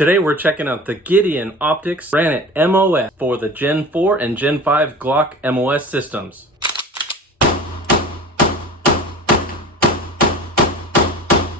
Today we're checking out the Gideon Optics Granite MOS for the Gen 4 and Gen 5 Glock MOS systems.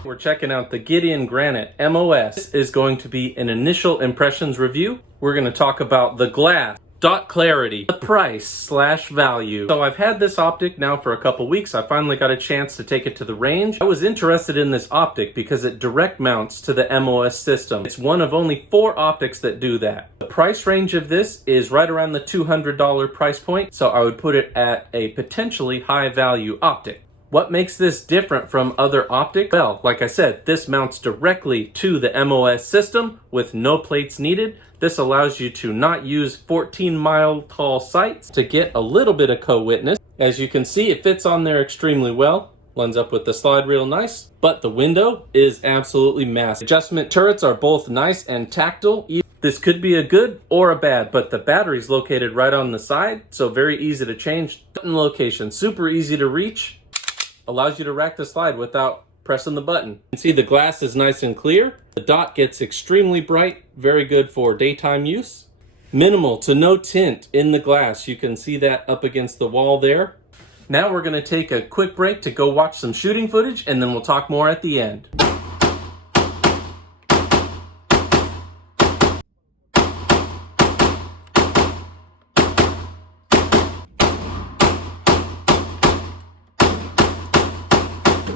We're checking out the Gideon Granite MOS. This is going to be an initial impressions review. We're going to talk about the glass, dot clarity, the price / value. So I've had this optic now for a couple weeks. I finally got a chance to take it to the range. I was interested in this optic because it direct mounts to the MOS system. It's one of only 4 optics that do that. The price range of this is right around the $200 price point, so I would put it at a potentially high value optic. What makes this different from other optics? Well, like I said, this mounts directly to the MOS system with no plates needed. This allows you to not use 14-mile tall sights to get a little bit of co-witness. As you can see, it fits on there extremely well. Lines up with the slide real nice, but the window is absolutely massive. Adjustment turrets are both nice and tactile. This could be a good or a bad, but the battery's located right on the side, so very easy to change. Button location, super easy to reach. Allows you to rack the slide without pressing the button. You can see the glass is nice and clear. The dot gets extremely bright, very good for daytime use. Minimal to no tint in the glass. You can see that up against the wall there. Now we're going to take a quick break to go watch some shooting footage, and then we'll talk more at the end.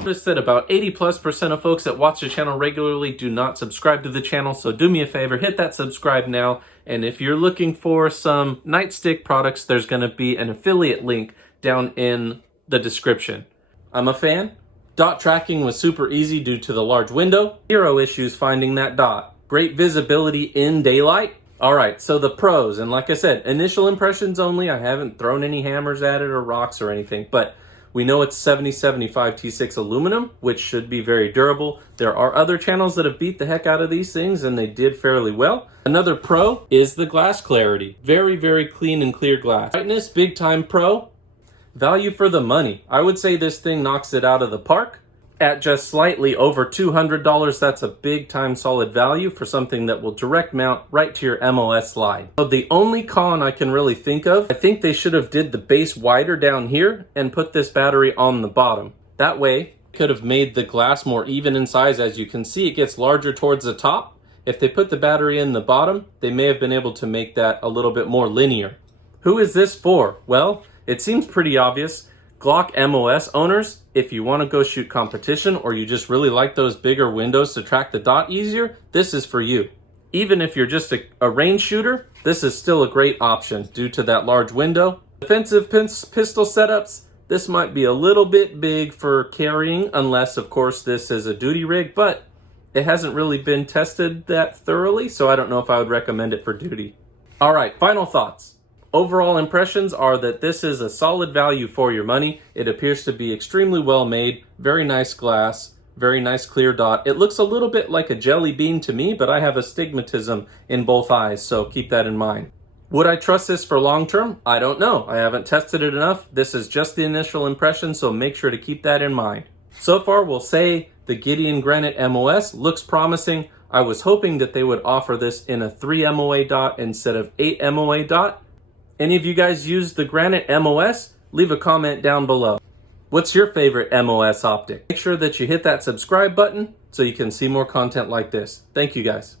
Noticed that about 80+% of folks that watch the channel regularly do not subscribe to the channel, so do me a favor, hit that subscribe now. And if you're looking for some nightstick products, there's going to be an affiliate link down in the description. I'm a fan. Dot tracking was super easy due to the large window. 0 issues finding that dot. Great visibility in daylight. Alright, so the pros, and like I said, initial impressions only. I haven't thrown any hammers at it or rocks or anything, but we know it's 7075 T6 aluminum, which should be very durable. There are other channels that have beat the heck out of these things, and they did fairly well. Another pro is the glass clarity. Very, very clean and clear glass. Brightness, big time pro. Value for the money. I would say this thing knocks it out of the park. At just slightly over $200, that's a big time solid value for something that will direct mount right to your MOS slide. So the only con I can really think of, I think they should have did the base wider down here and put this battery on the bottom. That way, could have made the glass more even in size. As you can see, it gets larger towards the top. If they put the battery in the bottom, they may have been able to make that a little bit more linear. Who is this for? Well, it seems pretty obvious. Glock MOS owners, if you want to go shoot competition or you just really like those bigger windows to track the dot easier, this is for you. Even if you're just a range shooter, this is still a great option due to that large window. Defensive pistol setups, this might be a little bit big for carrying, unless of course this is a duty rig, but it hasn't really been tested that thoroughly, so I don't know if I would recommend it for duty. Alright, final thoughts. Overall impressions are that this is a solid value for your money. It appears to be extremely well made, very nice glass, very nice clear dot. It looks a little bit like a jelly bean to me, but I have astigmatism in both eyes, so keep that in mind. Would I trust this for long term? I don't know. I haven't tested it enough. This is just the initial impression, so make sure to keep that in mind. So far, we'll say the Gideon Granite MOS looks promising. I was hoping that they would offer this in a 3 MOA dot instead of 8 MOA dot. Any of you guys use the Granite MOS? Leave a comment down below. What's your favorite MOS optic? Make sure that you hit that subscribe button so you can see more content like this. Thank you guys.